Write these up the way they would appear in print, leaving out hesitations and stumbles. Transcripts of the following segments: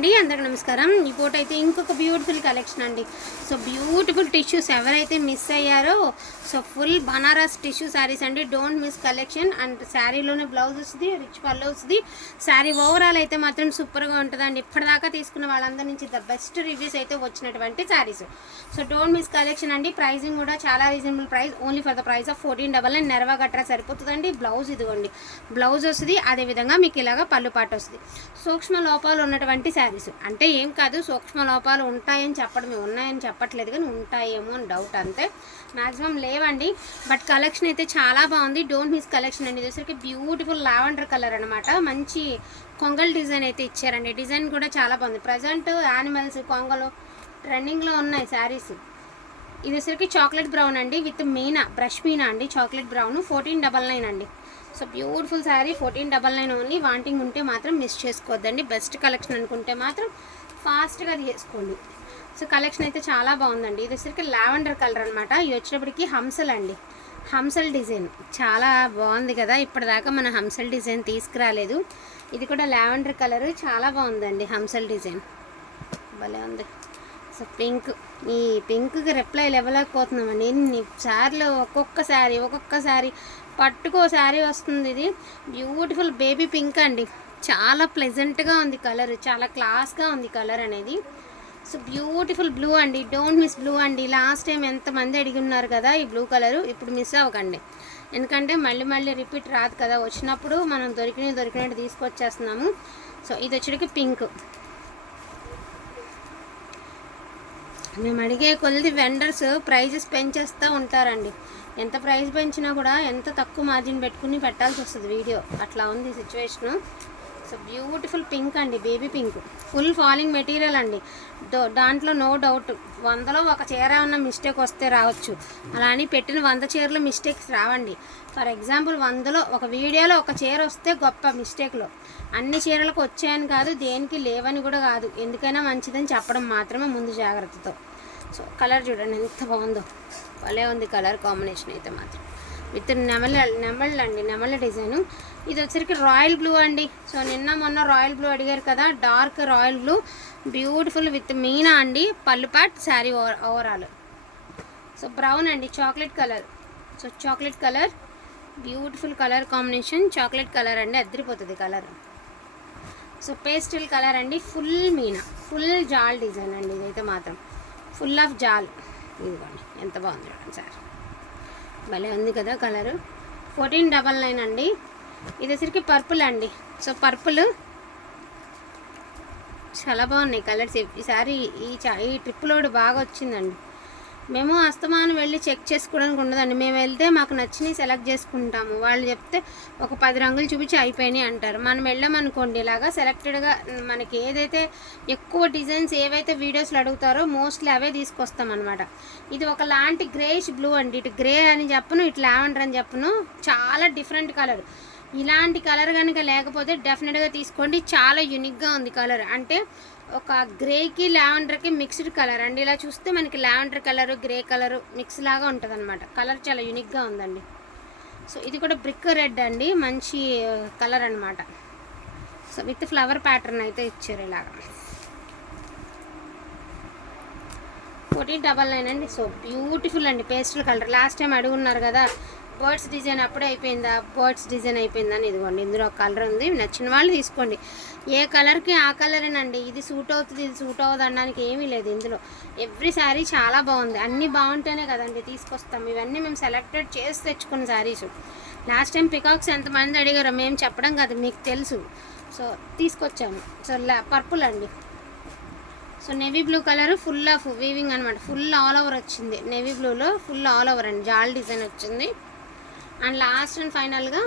అందరికి నమస్కారం. ఈ పూట అయితే ఇంకొక బ్యూటిఫుల్ కలెక్షన్ అండి. సో బ్యూటిఫుల్ టిష్యూస్ ఎవరైతే మిస్ అయ్యారో so full Banaras tissue saris అండి. Don't miss collection. అండ్ శారీలోనే బ్లౌజ్ వస్తుంది, రిచ్ పళ్ళు వస్తుంది. శారీ ఓవరాల్ అయితే మాత్రం సూపర్గా ఉంటుందండి. ఇప్పటిదాకా తీసుకున్న వాళ్ళందరి నుంచి ద బెస్ట్ రివ్యూస్ అయితే వచ్చినటువంటి saris. So don't miss collection అండి. ప్రైజింగ్ కూడా చాలా reasonable price, only for the price of 1499. నెరవా గట్రా సరిపోతుందండి. బ్లౌజ్ ఇదిగోండి, బ్లౌజ్ వస్తుంది. అదేవిధంగా మీకు ఇలాగా పళ్ళు పాటు వస్తుంది. సూక్ష్మ లోపాలు ఉన్నటువంటి శారీస్ అంటే ఏం కాదు, సూక్ష్మ లోపాలు ఉంటాయని చెప్పడమే, ఉన్నాయని చెప్పట్లేదు కానీ ఉంటాయేమో అని డౌట్, అంతే. మ్యాక్సిమం లేవండి. బట్ కలెక్షన్ అయితే చాలా బాగుంది. డోంట్ మిస్ కలెక్షన్ అండి. ఇది బ్యూటిఫుల్ లావెండర్ కలర్ అనమాట. మంచి కొంగల్ డిజైన్ అయితే ఇచ్చారండి. డిజైన్ కూడా చాలా బాగుంది. ప్రజెంట్ యానిమల్స్ కొంగలు ట్రెండింగ్లో ఉన్నాయి శారీస్. ఇది చాక్లెట్ బ్రౌన్ అండి విత్ మీనా, బ్రష్ మీనా అండి. చాక్లెట్ బ్రౌన్ 1499 అండి. So beautiful sari 1499 only. Wanting ఉంటే మాత్రం మిస్ చేసుకోవద్దండి. బెస్ట్ కలెక్షన్ అనుకుంటే మాత్రం ఫాస్ట్గా తీసుకోండి. సో కలెక్షన్ అయితే చాలా బాగుందండి. ఇది లావెండర్ కలర్ అనమాట. ఇవి వచ్చేటప్పటికి హంసలు అండి, హంసల్ డిజైన్ చాలా బాగుంది కదా. ఇప్పటిదాకా మన హంసల్ డిజైన్ తీసుకురాలేదు. ఇది కూడా లావెండర్ కలర్, చాలా బాగుందండి. హంసల్ డిజైన్ భలే ఉంది. సో పింక్, ఈ పింక్కి రిప్లై ఇవ్వలేకపోతున్నామండి. ఎన్ని సార్లు ఒక్కొక్క శారీ పట్టుకో శారీ వస్తుంది. ఇది బ్యూటిఫుల్ బేబీ పింక్ అండి. చాలా ప్లెజెంట్గా ఉంది కలర్, చాలా క్లాస్గా ఉంది కలర్ అనేది. సో బ్యూటిఫుల్ బ్లూ అండి. డోంట్ మిస్ బ్లూ అండి. లాస్ట్ టైం ఎంతమంది అడిగి ఉన్నారు కదా ఈ బ్లూ కలరు. ఇప్పుడు మిస్ అవ్వకండి, ఎందుకంటే మళ్ళీ రిపీట్ రాదు కదా. వచ్చినప్పుడు మనం దొరికినట్టు తీసుకొచ్చేస్తున్నాము. సో ఇది వచ్చేటికి పింక్. మేము అడిగే కొద్ది వెండర్స్ ప్రైజెస్ పెంచేస్తూ ఉంటారండి. ఎంత ప్రైస్ పెంచినా కూడా ఎంత తక్కువ మార్జిన్ పెట్టుకుని పెట్టాల్సి వస్తుంది వీడియో. అట్లా ఉంది సిచ్యువేషను. సో బ్యూటిఫుల్ పింక్ అండి, baby pink. Full falling material అండి. దాంట్లో నో డౌట్. 100లో ఒక చీర ఉన్న మిస్టేక్ వస్తే రావచ్చు, అలా అని పెట్టిన 100 చీరలు మిస్టేక్స్ రావండి. ఫర్ ఎగ్జాంపుల్ 100లో ఒక వీడియోలో ఒక చీర వస్తే గొప్ప మిస్టేక్లో. అన్ని చీరలకు వచ్చాయని కాదు, దేనికి లేవని కూడా కాదు. ఎందుకైనా మంచిదని చెప్పడం మాత్రమే ముందు జాగ్రత్తతో. సో కలర్ చూడండి ఎంత బాగుందో, భలే ఉంది కలర్ కాంబినేషన్ అయితే మాత్రం. విత్ నెమళ్ళ డిజైను. ఇది వచ్చరికి రాయల్ బ్లూ అండి. సో మొన్న రాయల్ బ్లూ అడిగారు కదా, dark royal blue beautiful with మీనా అండి. పళ్ళు పాట్ శారీ ఓవరాల్. సో బ్రౌన్ అండి, chocolate colour. So chocolate colour, beautiful colour combination. Chocolate colour అండి, అద్దరిపోతుంది కలర్. సో పేస్టల్ కలర్ అండి, ఫుల్ మీనా, ఫుల్ జాల్ డిజైన్ అండి. ఇదైతే మాత్రం ఫుల్ ఆఫ్ జాల్. ఇదిగోండి ఎంత బాగుంది చూడండి సార్, భలే ఉంది కదా కలరు. 1499 అండి. ఇది వచ్చరికి పర్పుల్ అండి. సో పర్పుల్ చాలా బాగున్నాయి కలర్స్. ఈసారి ఈ ట్రిప్ లోడ్ బాగా వచ్చిందండి. మేము అస్తమానం వెళ్ళి చెక్ చేసుకోవడానికి ఉండదండి. మేము వెళ్తే మాకు నచ్చినవి సెలెక్ట్ చేసుకుంటాము. వాళ్ళు చెప్తే ఒక 10 రంగులు చూపించి అయిపోయినాయి అంటారు. మనం వెళ్ళామనుకోండి ఇలాగా సెలెక్టెడ్గా మనకి ఏదైతే ఎక్కువ డిజైన్స్ ఏవైతే వీడియోస్లో అడుగుతారో మోస్ట్లీ అవే తీసుకొస్తాం అనమాట. ఇది ఒకలాంటి గ్రేష్ బ్లూ అండి. ఇటు గ్రే అని చెప్పను, ఇటు లావెండర్ అని చెప్పను. చాలా డిఫరెంట్ కలర్. ఇలాంటి కలర్ కనుక లేకపోతే డెఫినెట్గా తీసుకోండి. చాలా యూనిక్గా ఉంది కలర్. అంటే ఒక గ్రేకి లావెండర్కి మిక్స్డ్ కలర్ అండి. ఇలా చూస్తే మనకి lavender colour grey colour mix లాగా ఉంటుంది అనమాట. కలర్ చాలా యూనిక్గా ఉందండి. సో ఇది కూడా బ్రిక్ రెడ్ అండి, మంచి కలర్ అనమాట. సో విత్ ఫ్లవర్ ప్యాటర్న్ అయితే ఇచ్చారు ఇలాగా. 1499 అండి. సో బ్యూటిఫుల్ అండి, పేస్టల్ కలర్. లాస్ట్ టైం అడుగున్నారు కదా బర్డ్స్ డిజైన్ అప్పుడే అయిపోయిందా, బర్డ్స్ డిజైన్ అయిపోయిందా అని. ఇదిగోండి ఇందులో ఒక కలర్ ఉంది. నచ్చిన వాళ్ళు తీసుకోండి. ఏ కలర్కి ఆ కలరేనండి. ఇది సూట్ అవుతుంది, ఇది సూట్ అవ్వదు అనడానికి ఏమీ లేదు ఇందులో. ఎవ్రీ శారీ చాలా బాగుంది. అన్నీ బాగుంటేనే కదండి తీసుకొస్తాం. ఇవన్నీ మేము సెలెక్టెడ్ చేసి తెచ్చుకున్న శారీస్. లాస్ట్ టైం పికాక్స్ ఎంతమంది అడిగారో మేము చెప్పడం కాదు, మీకు తెలుసు. సో తీసుకొచ్చాము. సో పర్పుల్ అండి. So navy blue colour, full of weaving అనమాట. ఫుల్ ఆల్ ఓవర్ వచ్చింది నేవీ బ్లూలో, ఫుల్ ఆల్ ఓవర్ అండి. జాల్ డిజైన్ వచ్చింది. అండ్ లాస్ట్ అండ్ ఫైనల్గా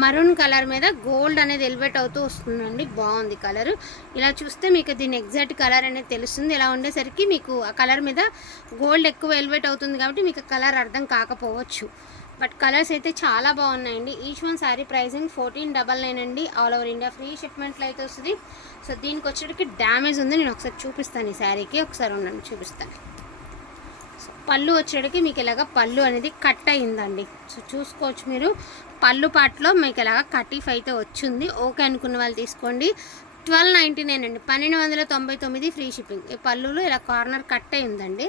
మరూన్ కలర్ మీద గోల్డ్ అనేది ఎలివేట్ అవుతూ వస్తుందండి. బాగుంది కలర్. ఇలా చూస్తే మీకు దీని ఎగ్జాక్ట్ కలర్ అనేది తెలుస్తుంది. ఇలా ఉండేసరికి మీకు ఆ కలర్ మీద గోల్డ్ ఎక్కువ ఎలివేట్ అవుతుంది కాబట్టి మీకు కలర్ అర్థం కాకపోవచ్చు. బట్ కలర్స్ అయితే చాలా బాగున్నాయండి. ఈచ్ వన్ శారీ ప్రైసింగ్ 1499 అండి. ఆల్ ఓవర్ ఇండియా ఫ్రీ షిప్మెంట్లో అయితే వస్తుంది. సో దీనికి వచ్చేటికి డ్యామేజ్ ఉంది, నేను ఒకసారి చూపిస్తాను. ఈ శారీకి ఒకసారి ఉండండి చూపిస్తాను. పళ్ళు వచ్చేటికి మీకు ఇలాగ పళ్ళు అనేది కట్ అయిందండి. సో చూసుకోవచ్చు మీరు. పళ్ళు పాటలో మీకు ఇలాగ కటీఫ్ అయితే వచ్చింది. ఓకే అనుకున్న వాళ్ళు తీసుకోండి. 1299 అండి, 1299 ఫ్రీ షిప్పింగ్. ఈ పళ్ళులో ఇలా కార్నర్ కట్ అయి ఉందండి.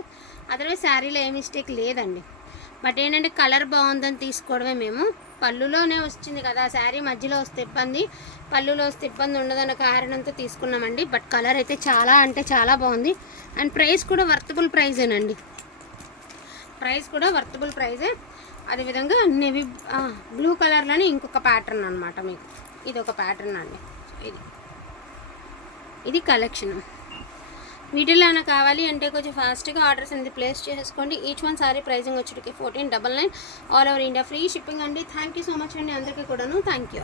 అదర్వైజ్ శారీలో ఏ మిస్టేక్ లేదండి. బట్ ఏంటంటే కలర్ బాగుందని తీసుకోవడమే మేము. పళ్ళులోనే వచ్చింది కదా, శారీ మధ్యలో వస్తే ఇబ్బంది, పళ్ళులో వస్తే ఇబ్బంది ఉండదన్న కారణంతో తీసుకున్నామండి. బట్ కలర్ అయితే చాలా అంటే చాలా బాగుంది. అండ్ ప్రైస్ కూడా వర్తబుల్ ప్రైజేనండి, ప్రైస్ కూడా వర్తబుల్ ప్రైజే. అదేవిధంగా నెవీ బ్లూ కలర్లోనే ఇంకొక ప్యాటర్న్ అనమాట. మీకు ఇది ఒక ప్యాటర్న్ అండి. ఇది కలెక్షన్. వీటిలో ఏమైనా కావాలి అంటే కొంచెం ఫాస్ట్గా ఆర్డర్స్ అనేది ప్లేస్ చేసుకోండి. ఈచ్ వన్ సారీ ప్రైజింగ్ వచ్చేటికి 1499 all over India free shipping అండి. థ్యాంక్ యూ సో మచ్ అండి అందరికీ కూడాను. Thank you.